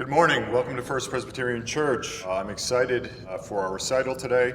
Good morning. Welcome to First Presbyterian Church. I'm excited for our recital today.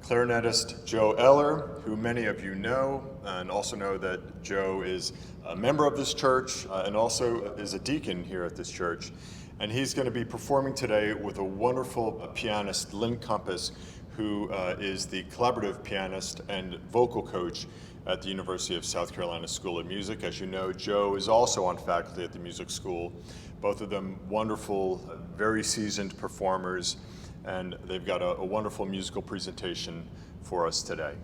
Clarinetist Joe Eller, who many of you know, and also know that Joe is a member of this church and also is a deacon here at this church. And he's going to be performing today with a wonderful pianist, Lynn Compass, who is the collaborative pianist and vocal coach at the University of South Carolina School of Music. As you know, Joe is also on faculty at the music school. Both of them wonderful, very seasoned performers, and they've got a wonderful musical presentation for us today.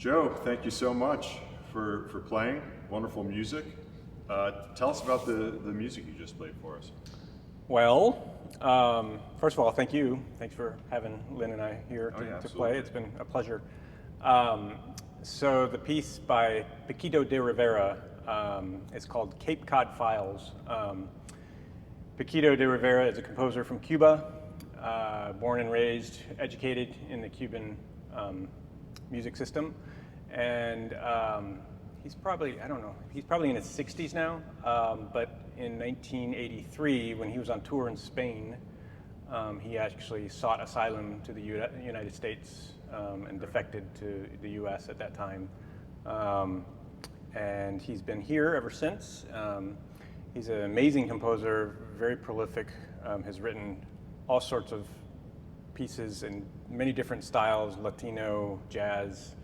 Joe, thank you so much for playing. Wonderful music. Tell us about the music you just played for us. Well, first of all, thank you. Thanks for having Lynn and I here to play. It's been a pleasure. So the piece by Paquito de Rivera is called Cape Cod Files. Paquito de Rivera is a composer from Cuba, born and raised, educated in the Cuban music system. And he's probably, I don't know, he's probably in his 60s now, but in 1983, when he was on tour in Spain, he actually sought asylum to the United States and defected to the US at that time. And he's been here ever since. He's an amazing composer, very prolific, has written all sorts of pieces in many different styles, Latino, jazz,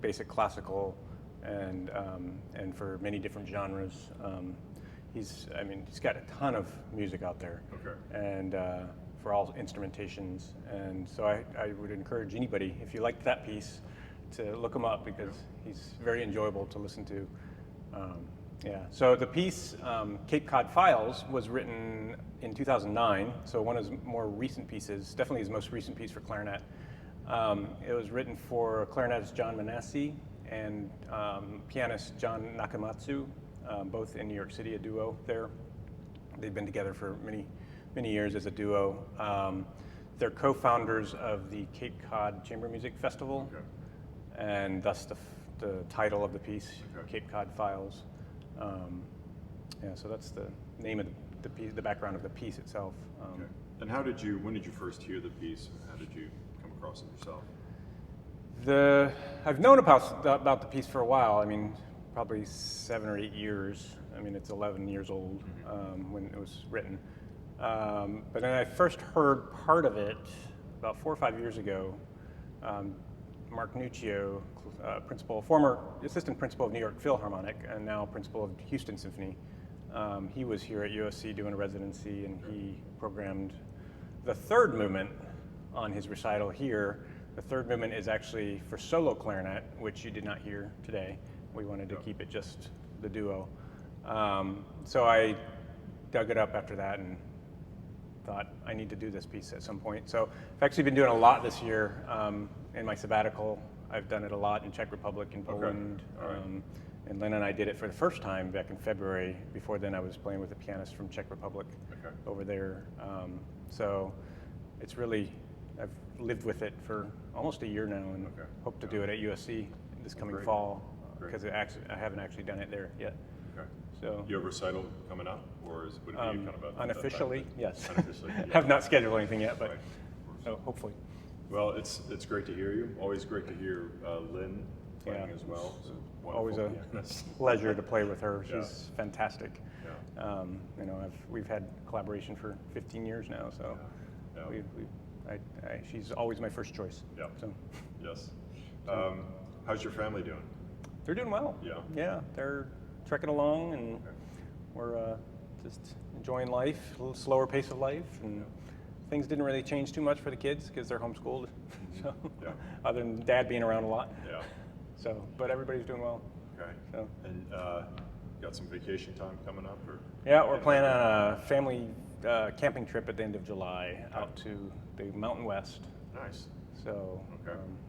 basic classical, and for many different genres. He's got a ton of music out there, and for all instrumentations. And so I would encourage anybody, if you liked that piece, to look him up because he's very enjoyable to listen to. So the piece, Cape Cod Files, was written in 2009, so one of his more recent pieces, definitely his most recent piece for clarinet. It was written for clarinetist John Manassi and pianist John Nakamatsu, both in New York City, a duo there. They've been together for many years as a duo. They're co-founders of the Cape Cod Chamber Music Festival, and thus the title of the piece, Cape Cod Files. So that's the name of the piece, the background of the piece itself. And when did you first hear the piece? How did you come across it yourself? I've known about the piece for a while. I mean, probably 7 or 8 years. I mean, it's 11 years old when it was written. But then I first heard part of it about 4 or 5 years ago. Mark Nuccio, former assistant principal of New York Philharmonic and now principal of Houston Symphony. He was here at USC doing a residency, and he programmed the third movement on his recital here. The third movement is actually for solo clarinet, which you did not hear today. We wanted to keep it just the duo. So I dug it up after that and thought I need to do this piece at some point. So I've actually been doing a lot this year in my sabbatical. I've done it a lot in Czech Republic and Poland. And Lynn and I did it for the first time back in February. Before then I was playing with a pianist from Czech Republic over there. So it's really, I've lived with it for almost a year now and hope to do it at USC this coming fall, because I haven't actually done it there yet. So you have a recital coming up, or would it be kind of a unofficially? Yes. Unofficially, Have not scheduled anything yet, but hopefully. Well, it's great to hear you. Always great to hear Lynn playing as well. Always a pleasure to play with her. She's fantastic. We've had collaboration for 15 years now, so she's always my first choice. So. Yes. How's your family doing? They're doing well. Yeah, they're trekking along, and we're just enjoying life, a little slower pace of life, and things didn't really change too much for the kids because they're homeschooled. So, other than Dad being around a lot. So, but everybody's doing well. So. And got some vacation time coming up, or? Yeah, we're planning on a family camping trip at the end of July out to the Mountain West. Nice. So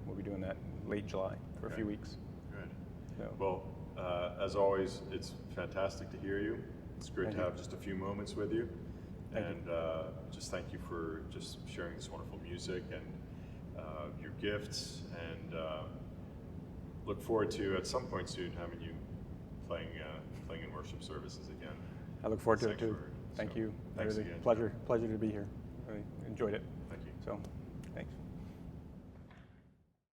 we'll be doing that late July for a few weeks. Good. So. Well, as always, it's fantastic to hear you. It's great to have just a few moments with you. And just thank you for just sharing this wonderful music and your gifts, and look forward to at some point soon having you playing in worship services again. I look forward to it too. Thank you. Thanks really again. Pleasure to be here. Really enjoyed it. Thank you. So.